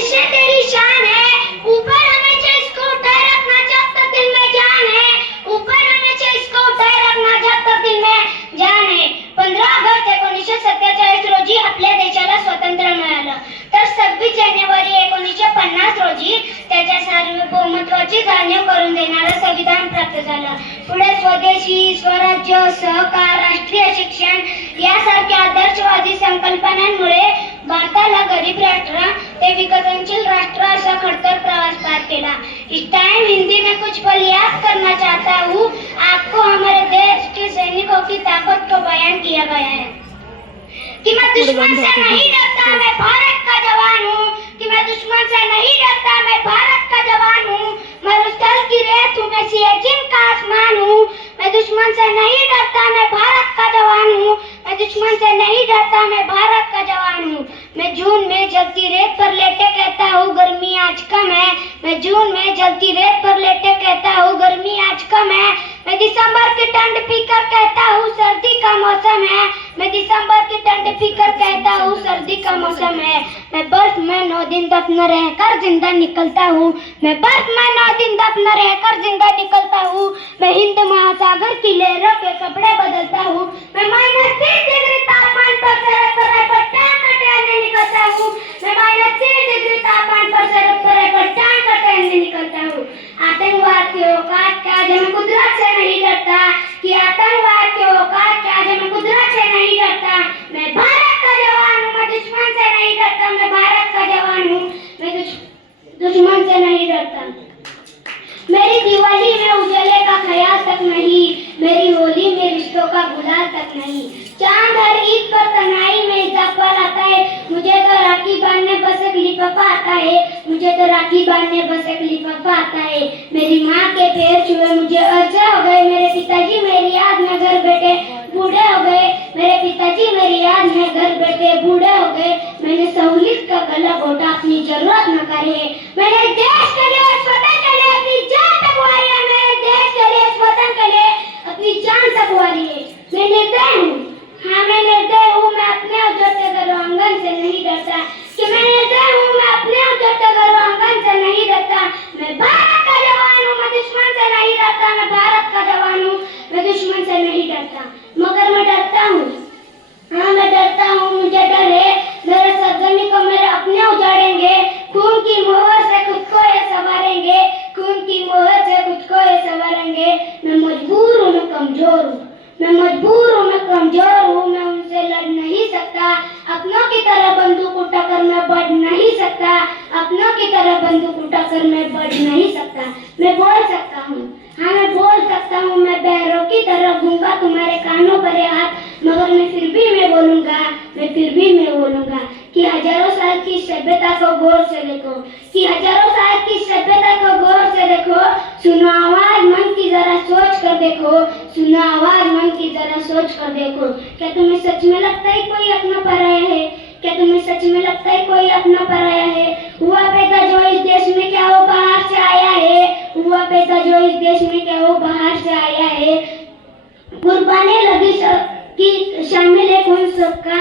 कैसे तेरी शान है। ऊपर हमें जिसको उठाए रखना जब तक दिल में जान है। ऊपर हमें जिसको उठाए रखना जब तक दिल में जान है। पंधरा ऑगस्ट एकोणीसशे सत्तेचाळीस रोजी आपल्या देशाला स्वातंत्र्य मिळालं. तर सव्वीस जानेवारी एकोणीसशे पन्नास रोजी त्याच्या सार्वभौमत्वाची जाणीव करून देणारं संविधान प्राप्त झालं. पुढे स्वदेशी स्वराज्य सहकार राष्ट्रीय शिक्षण यासारख्या आदर्शवादी संकल्पनांमुळे भारताला गरीब राष्ट्र विकसनशील राष्ट्र असा खडतर प्रवास पार केला। इस टाइम हिंदी में कुछ पल याद करना चाहता हूँ। आपको हमारे देश के सैनिकों की ताकत को बयान किया गया है। कि मैं दुश्मन से नहीं डरता मैं भारत का जवान हूँ कि मैं दुश्मन से नहीं डरता मैं भारत का जवान हूँ मैं रुस्तल की रेत हूँ मैं सियाचिन का आसमान हूँ मैं दुश्मन से नहीं डरता मैं भारत का जवान हूँ मैं दुश्मन से नहीं डरता मैं भारत का जवान हूँ मैं जून में जलती रेत पर लेटे कहता हूँ गर्मी आज कम है मैं जून में जलती रेत पर लेटे कहता हूँ, गर्मी आज कम है। मैं दिसंबर की ठंड पीकर कहता हूँ, सर्दी का मौसम है। मैं दिसंबर की ठंड पीकर कहता हूँ, सर्दी का मौसम है। मैं बर्फ़ में नौ दिन दफन रहकर ज़िंदा निकलता हूँ। मैं बर्फ़ में नौ दिन दफन रहकर ज़िंदा निकलता हूँ। मैं हिंद महासागर की लहरों के कपड़े बदलता हूँ। मैं माइनस तीन डिग्री तापमान पर सड़क पर कटाने निकलता हूँ। मैं माइनस तीन डिग्री नहीं डरता मेरी दिवाली में उजले का ख्याल तक नहीं। मेरी होली में रिश्तों का गुलाल तक नहीं। चाँद हर ईद पर तनाई में इजाफा लाता है। मुझे तो राखी बांधने बस एक लिफाफा आता है। मुझे तो राखी बांधने बस एक लिफाफा आता है। मेरी माँ के पैर छुए, मुझे अर्जा हो गए। मेरे पिताजी मेरी याद में घर बैठे, बूढ़े हो गए। मेरे पिताजी मेरी याद में घर बैठे, बूढ़े हो गए। मैंने सहूलियत का गला घोटा, अपनी ज़रूरत न करे। मैंने देश के लिए अपनी जान है मैं निर्दय हूँ। हाँ मैं निर्दय हूँ मैं अपने उजड़ते घर आंगन से नहीं डरता। कि मैं निर्दय हूँ मैं अपने उजड़ते घर आंगन बंदूक उठाकर मैं बढ़ नहीं सकता। मैं बोल सकता हूँ। हाँ मैं बोल सकता हूँ, मैं बहरों की तरह घूँगा, तुम्हारे कानों पर हाथ, मगर मैं फिर भी मैं बोलूँगा, मैं फिर भी मैं बोलूँगा कि हज़ारों साल की सभ्यता को गौर से देखो, कि हज़ारों साल की सभ्यता को गौर से देखो। सुनो आवाज़, मन की जरा सोच कर देखो, सुनो कुर्बानी लगी सबकी शामिल है, खून सबका।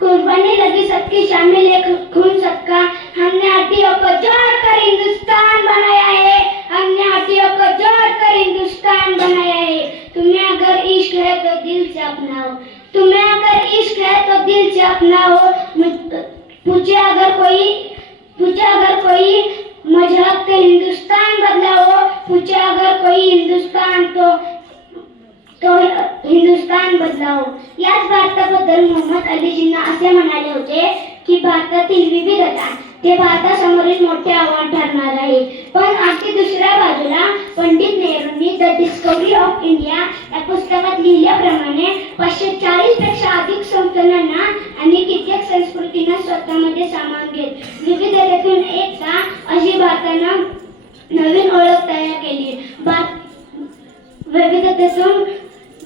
कुर्बानी लगी सबकी शामिल है, खून सबका। हमने हड्डियों को जोड़कर हिंदुस्तान बनाया है। हमने हड्डियों को जोड़कर हिंदुस्तान बनाया है। तुम्हें अगर इश्क है तो दिल से अपनाओ। तुम्हें अगर इश्क है तो दिल से अपनाओ। पूछे अगर कोई पूछे अगर कोई मज़हब तो हिंदुस्तान बदलाओ। पूछे अगर कोई हिंदुस्तान तो तो हिंदुस्थान बदलाव याच भारताबद्दल मोहम्मद अलीजींना असे म्हणाले होते की भारतातील विविधता ते भारतासमोरील मोठे आव्हान ठरणार आहे. पण अगदी दुसऱ्या बाजूला पंडित नेहरूंनी द डिस्कवरी ऑफ इंडिया या पुस्तकात लिहिल्याप्रमाणे पाचशे चाळीसपेक्षा अधिक संस्थानांना आणि कित्येक संस्कृतींना स्वतःमध्ये सामावून घेत विविधतेतून एकता अशी भारतानं नवीन ओळख तयार केली. भारत विविधतेतून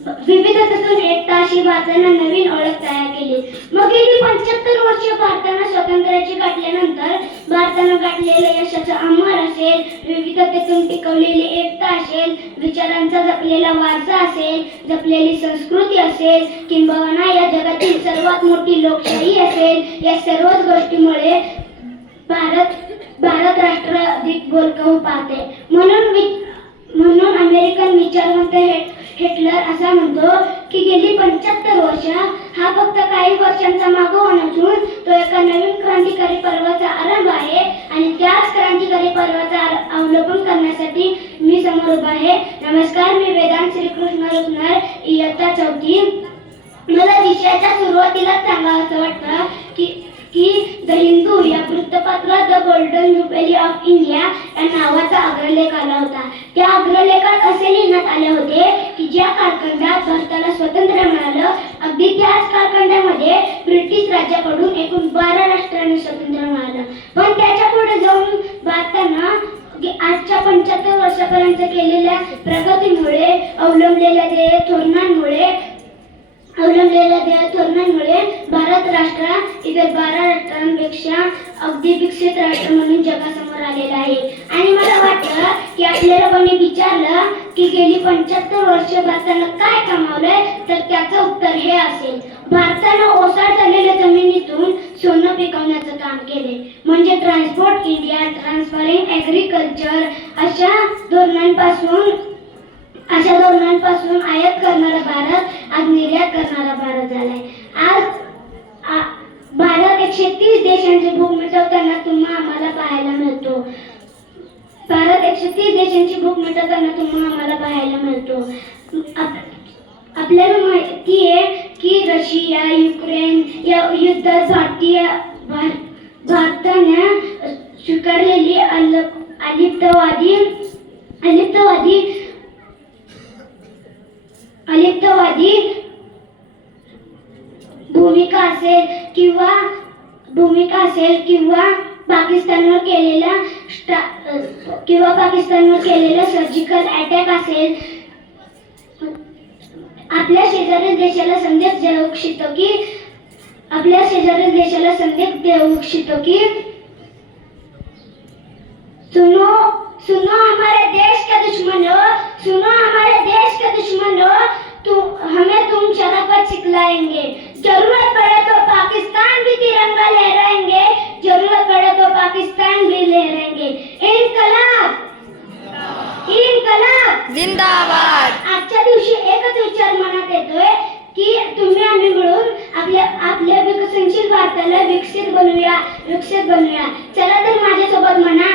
विविधतेतून एकता अशी भारतानं नवीन ओळख तयार केली. मग गेली पंच्याहत्तर वर्ष भारतानं स्वातंत्र्याची गाठल्यानंतर भारतानं गाठलेलं यशाचं अमर असेल विविधतेतून टिकवलेली एकता असेल विचारांचा जपलेला वारसा असेल जपलेली संस्कृती असेल किंबहुना या जगातील सर्वात मोठी लोकशाही असेल या सर्वच गोष्टीमुळे भारत राष्ट्र अधिक बोलकं पाहते. म्हणून म्हणून अमेरिकन विचारवंत हे- हिटलर असा म्हणतो की गेली पंच्याहत्तर वर्ष हा फक्त काही वर्षांचा मागोवा नसून तो एका नवीन क्रांतिकारी पर्वाचा आरंभ आहे. आणि त्याच क्रांतिकारी पर्वाचा अवलंबन करण्यासाठी मी समोर उभा आहे. नमस्कार मी वेदांत श्रीकृष्ण रुग्णर इयत्ता चौथी. मला विषयाच्या सुरुवातीला सांगावं वाटतं. की द हिंदू या वृत्तपत्रात the golden jubilee of India या नावाचा अग्रलेख आला होता. त्या अग्रलेखात असे लिहिण्यात आले होते की ज्या कालखंडात भारताला स्वतंत्र मिळालं अगदी त्याच कालखंडामध्ये ब्रिटिश राज्याकडून एकूण बारा राष्ट्रांनी स्वतंत्र मिळालं. पण त्याच्या पुढे जाऊन भारतानं आजच्या पंच्याहत्तर वर्षापर्यंत केलेल्या प्रगतीमुळे अवलंबलेल्या ध्येय धोरणांमुळे अवलंबलेल्या या धोरणांमुळे भारत राष्ट्र इतर बारा राष्ट्रांपेक्षा अगदी विकसित राष्ट्र म्हणून जगासमोर आलेला आहे. आणि मला वाटतं की आपल्याला कोणी विचारलं की गेली पंच्याहत्तर वर्ष भारतानं काय कमावलंय तर त्याचं उत्तर हे असेल. भारतानं ओसाड झालेल्या जमिनीतून सोनं पिकवण्याचं काम केले म्हणजे ट्रान्सपोर्ट इंडिया ट्रान्सफरिंग ॲग्रिकल्चर अशा धोरणांपासून अशा धोरणांपासून आयात करणारा भारत आज निर्यात करणारा भारत झालाय. आज आ- भारत एकशे तीस देशांची भूक मिटवताना तुम्हा आम्हाला पाहायला मिळतो. भारत एकशे तीस देशांची भूक मिटवताना तुम्हा आम्हाला पाहायला मिळतो. आप- आपल्याला माहिती आहे की रशिया युक्रेन या युद्धात भारतीय भारताने स्वीकारलेली अल- अलिप्तवादी अलिप्तवादी अलिप्तवादी भूमिका असेल किंवा भूमिका असेल किंवा पाकिस्तानवर केलेला किंवा पाकिस्तानवर केलेला सर्जिकल अटॅक असेल. आपल्या शेजारील देशाला संदेश देऊ इच्छितो की आपल्या शेजारील देशाला संदेश देऊ इच्छितो की सुनो सुनो हमारे देश का दुश्मन जिंदाबाद. आजच्या दिवशी एकच विचार मनात येतोय की तुम्ही आम्ही मिळून आपल्या आपल्या विकसनशील भारताला विकसित बनवूया विकसित बनवूया चला तर माझ्यासोबत म्हणा